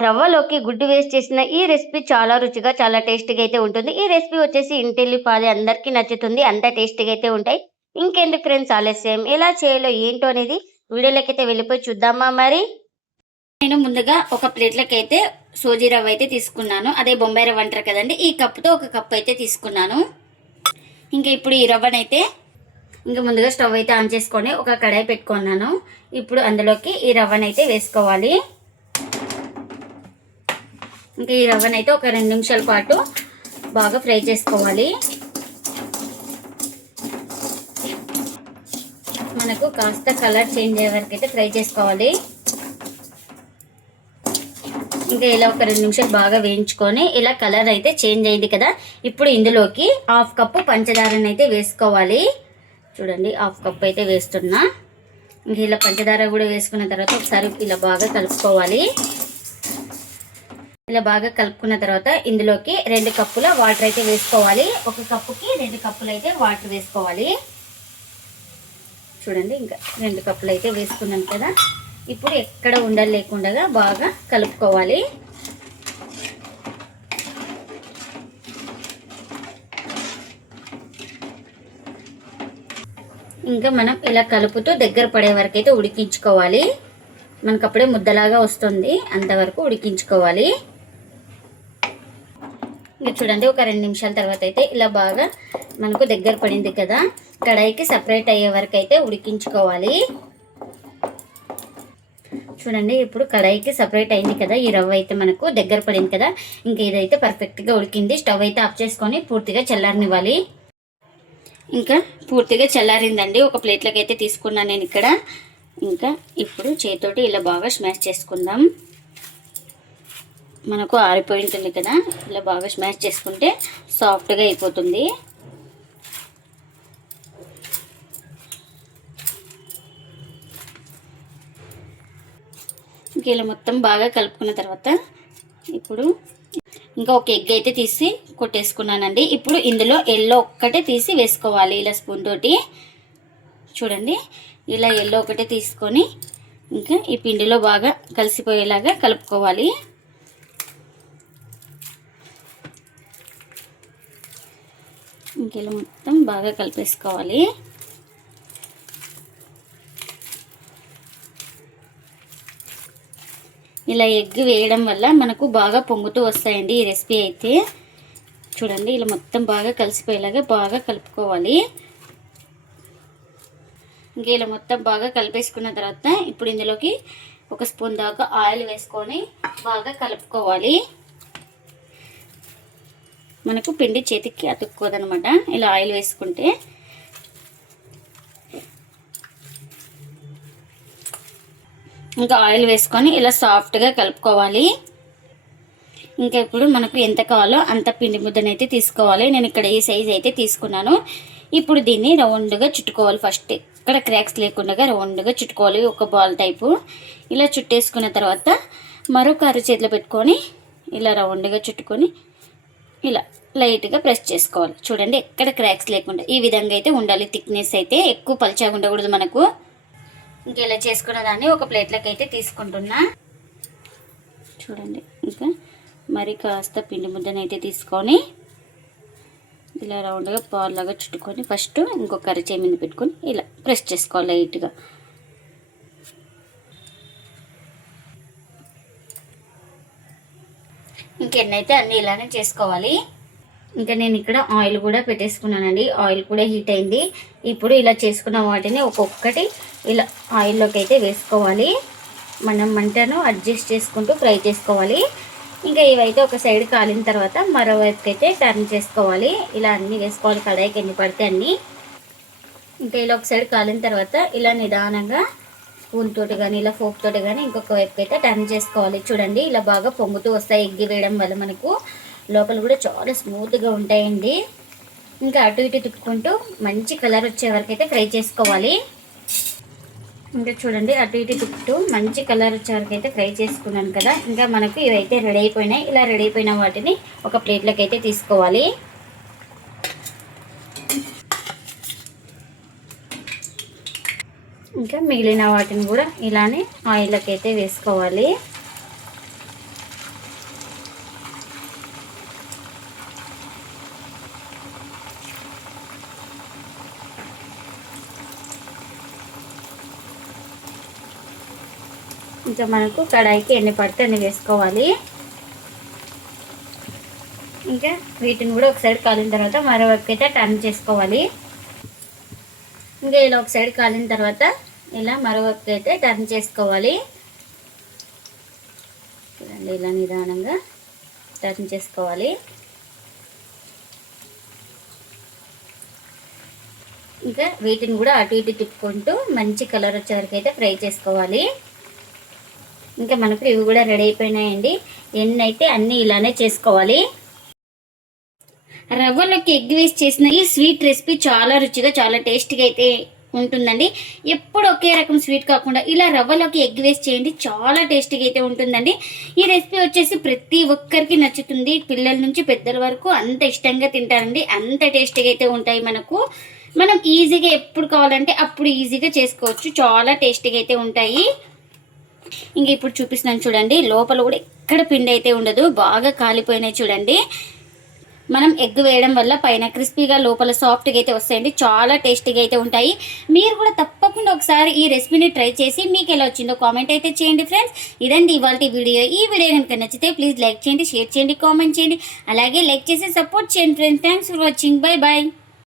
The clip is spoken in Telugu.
రవ్వలోకి గుడ్డు వేస్ట్ చేసిన ఈ రెసిపీ చాలా రుచిగా, చాలా టేస్టీగా అయితే ఉంటుంది. ఈ రెసిపీ వచ్చేసి ఇంటిల్లిపాది అందరికీ నచ్చుతుంది. అంత టేస్టీగా అయితే ఉంటాయి. ఇంకెందుకు ఫ్రెండ్స్ ఆలస్యం, ఎలా చేయాలో ఏంటో అనేది వీడియోలోకైతే వెళ్ళిపోయి చూద్దామా మరి. నేను ముందుగా ఒక ప్లేట్లకైతే సోజీ రవ్వ అయితే తీసుకున్నాను. అదే బొంబాయి రవ్వ అంటారు కదండి. ఈ కప్పుతో ఒక కప్పు అయితే తీసుకున్నాను. ఇంకా ఇప్పుడు ఈ రవ్వనైతే ముందుగా స్టవ్ అయితే ఆన్ చేసుకొని ఒక కడాయి పెట్టుకున్నాను. ఇప్పుడు అందులోకి ఈ రవ్వనైతే వేసుకోవాలి. ఇంకా ఈ రవ్వనైతే ఒక 2 నిమిషాల పాటు బాగా ఫ్రై చేసుకోవాలి. మనకు కాస్త కలర్ చేంజ్ అయ్యే వరకు అయితే ఫ్రై చేసుకోవాలి. ఇంకా ఇలా ఒక 2 నిమిషాలు బాగా వేయించుకొని ఇలా కలర్ అయితే చేంజ్ అయింది కదా. ఇప్పుడు ఇందులోకి 1/2 కప్పు పంచదారని అయితే వేసుకోవాలి. చూడండి 1/2 కప్పు అయితే వేస్తున్నా. ఇంకా ఇలా పంచదార కూడా వేసుకున్న తర్వాత ఒకసారి ఇలా బాగా కలుపుకోవాలి. ఇలా బాగా కలుపుకున్న తర్వాత ఇందులోకి 2 కప్పుల వాటర్ అయితే వేసుకోవాలి. ఒక కప్పుకి 2 కప్పులు అయితే వాటర్ వేసుకోవాలి. చూడండి ఇంకా 2 కప్పులు అయితే వేసుకున్నాం కదా. ఇప్పుడు ఎక్కడ ఉండలు లేకుండా బాగా కలుపుకోవాలి. ఇంకా మనం ఇలా కలుపుతూ దగ్గర పడే వరకు అయితే ఉడికించుకోవాలి. మనకు అప్పుడే ముద్దలాగా వస్తుంది, అంతవరకు ఉడికించుకోవాలి. ఇంకా చూడండి ఒక 2 నిమిషాల తర్వాత అయితే ఇలా బాగా మనకు దగ్గర పడింది కదా. కడాయికి సపరేట్ అయ్యే వరకు అయితే ఉడికించుకోవాలి. చూడండి ఇప్పుడు కడాయికి సపరేట్ అయింది కదా. ఈ రవ్వ అయితే మనకు దగ్గర పడింది కదా. ఇంకా ఇదైతే పర్ఫెక్ట్గా ఉడికింది. స్టవ్ అయితే ఆఫ్ చేసుకొని పూర్తిగా చల్లారనివ్వాలి. ఇంకా పూర్తిగా చల్లారిందండి. ఒక ప్లేట్లోకి అయితే తీసుకున్నాను నేను ఇక్కడ. ఇంకా ఇప్పుడు చేతితోటి ఇలా బాగా స్మాష్ చేసుకుందాం. మనకు ఆరిపోయి ఉంటుంది కదా. ఇలా బాగా స్మాష్ చేసుకుంటే సాఫ్ట్గా అయిపోతుంది. ఇంక ఇలా మొత్తం బాగా కలుపుకున్న తర్వాత ఇప్పుడు ఇంకా ఒక ఎగ్ అయితే తీసి కొట్టేసుకున్నానండి. ఇప్పుడు ఇందులో ఎల్లో ఒక్కటే తీసి వేసుకోవాలి ఇలా స్పూన్ తోటి. చూడండి ఇలా ఎల్లో ఒకటే తీసుకొని ఇంకా ఈ పిండిలో బాగా కలిసిపోయేలాగా కలుపుకోవాలి. ఇంక ఇలా మొత్తం బాగా కలిపేసుకోవాలి. ఇలా ఎగ్ వేయడం వల్ల మనకు బాగా పొంగుతూ వస్తాయండి ఈ రెసిపీ అయితే. చూడండి ఇలా మొత్తం బాగా కలిసిపోయేలాగా బాగా కలుపుకోవాలి. ఇంకా ఇలా మొత్తం బాగా కలిపేసుకున్న తర్వాత ఇప్పుడు ఇందులోకి 1 స్పూన్ దాకా ఆయిల్ వేసుకొని బాగా కలుపుకోవాలి. మనకు పిండి చేతికి అతుక్కోదనమాట ఇలా ఆయిల్ వేసుకుంటే. ఇంకా ఆయిల్ వేసుకొని ఇలా సాఫ్ట్గా కలుపుకోవాలి. ఇంకా ఇప్పుడు మనకు ఎంత కావాలో అంత పిండి ముద్దనైతే తీసుకోవాలి. నేను ఇక్కడ ఈ సైజ్ అయితే తీసుకున్నాను. ఇప్పుడు దీన్ని రౌండ్గా చుట్టుకోవాలి. ఫస్ట్ ఇక్కడ క్రాక్స్ లేకుండా రౌండ్గా చుట్టుకోవాలి, ఒక బాల్ టైపు. ఇలా చుట్టేసుకున్న తర్వాత మరొక అరచేతిలో పెట్టుకొని ఇలా రౌండ్గా చుట్టుకొని ఇలా లైట్గా ప్రెస్ చేసుకోవాలి. చూడండి ఎక్కడ క్రాక్స్ లేకుండా ఈ విధంగా అయితే ఉండాలి. థిక్నెస్ అయితే ఎక్కువ పల్చగా ఉండకూడదు మనకు. ఇంకా ఇలా చేసుకున్న దాన్ని ఒక ప్లేట్లోకి అయితే తీసుకుంటున్నా. చూడండి ఇంకా మరి కాస్త పిండి ముద్దనైతే తీసుకొని ఇలా రౌండ్గా బాల్ లాగా చుట్టుకొని ఫస్ట్ ఇంకొక అరచేయి మీద పెట్టుకొని ఇలా ప్రెస్ చేసుకోవాలి లైట్గా. ఇంకెన్నైతే అన్నీ ఇలానే చేసుకోవాలి. ఇంకా నేను ఇక్కడ ఆయిల్ కూడా పెట్టేసుకున్నానండి. ఆయిల్ కూడా హీట్ అయింది. ఇప్పుడు ఇలా చేసుకున్న వాటిని ఒక్కొక్కటి ఇలా ఆయిల్లోకి అయితే వేసుకోవాలి. మనం మంటను అడ్జస్ట్ చేసుకుంటూ ఫ్రై చేసుకోవాలి. ఇంకా ఇవైతే ఒక సైడ్ కాలిన తర్వాత మరోవైపుకి అయితే టర్న్ చేసుకోవాలి. ఇలా అన్నీ వేసుకోవాలి, కడాయికి ఎన్ని పడితే అన్నీ. ఇంకా ఇలా ఒక సైడ్ కాలిన తర్వాత ఇలా నిదానంగా స్పూన్ తోటి కానీ ఇలా ఫోక్ తోటి కానీ ఇంకొక వైపుకి అయితే టర్న్ చేసుకోవాలి. చూడండి ఇలా బాగా పొంగుతూ వస్తాయి. ఎగ్గి వేయడం వల్ల మనకు లోపల కూడా చాలా స్మూత్గా ఉంటాయండి. ఇంకా అటు ఇటు తిప్పుకుంటూ మంచి కలర్ వచ్చే వరకు అయితే ఫ్రై చేసుకోవాలి. ఇంకా చూడండి అటు ఇటు తిప్పుతూ మంచి కలర్ వచ్చే వరకు అయితే ఫ్రై చేసుకున్నాను కదా. ఇంకా మనకు ఇవైతే రెడీ అయిపోయినాయి. ఇలా రెడీ అయిపోయిన వాటిని ఒక ప్లేట్లోకి అయితే తీసుకోవాలి. ఇంకా మిగిలిన వాటిని కూడా ఇలానే ఆయిల్లోకి అయితే వేసుకోవాలి. ఇంకా మనకు కడాయికి ఎన్ని పడితే అన్ని వేసుకోవాలి. ఇంకా వీటిని కూడా ఒక సైడ్ కాలిన తర్వాత మరోవైపు అయితే టర్న్ చేసుకోవాలి. ఇంకా ఇలా ఒక సైడ్ కాలిన తర్వాత ఇలా మరోవైపు అయితే టర్న్ చేసుకోవాలి. చూడండి, ఇలా నిదానంగా టర్న్ చేసుకోవాలి. ఇంకా వీటిని కూడా అటు ఇటు తిప్పుకుంటూ మంచి కలర్ వచ్చే వరకు అయితే ఫ్రై చేసుకోవాలి. ఇంకా మనకు ఇవి కూడా రెడీ అయిపోయినాయండి. ఎన్ని అయితే అన్నీ ఇలానే చేసుకోవాలి. రవ్వలోకి ఎగ్ వేసి చేసిన ఈ స్వీట్ రెసిపీ చాలా రుచిగా చాలా టేస్టీగా అయితే ఉంటుందండి. ఎప్పుడు ఒకే రకం స్వీట్ కాకుండా ఇలా రవ్వలోకి ఎగ్ వేసి చేయండి, చాలా టేస్టీగా అయితే ఉంటుందండి. ఈ రెసిపీ వచ్చేసి ప్రతి ఒక్కరికి నచ్చుతుంది. పిల్లల నుంచి పెద్దల వరకు అంత ఇష్టంగా తింటారండి. అంత టేస్టీగా అయితే ఉంటాయి. మనం ఈజీగా ఎప్పుడు కావాలంటే అప్పుడు ఈజీగా చేసుకోవచ్చు. చాలా టేస్టీగా అయితే ఉంటాయి. ఇంక ఇప్పుడు చూపిస్తున్నాను చూడండి, లోపల కూడా ఎక్కడ పిండి అయితే ఉండదు, బాగా కాలిపోయినాయి చూడండి. మనం ఎగ్ వేయడం వల్ల పైన క్రిస్పీగా లోపల సాఫ్ట్గా అయితే వస్తాయండి. చాలా టేస్టీగా అయితే ఉంటాయి. మీరు కూడా తప్పకుండా ఒకసారి ఈ రెసిపీని ట్రై చేసి మీకు ఎలా వచ్చిందో కామెంట్ అయితే చేయండి ఫ్రెండ్స్. ఇదండి ఇవాల్టి వీడియో. ఈ వీడియో కనుక నచ్చితే ప్లీజ్ లైక్ చేయండి, షేర్ చేయండి, కామెంట్ చేయండి. అలాగే లైక్ చేసి సపోర్ట్ చేయండి friends. Thanks for watching. Bye bye.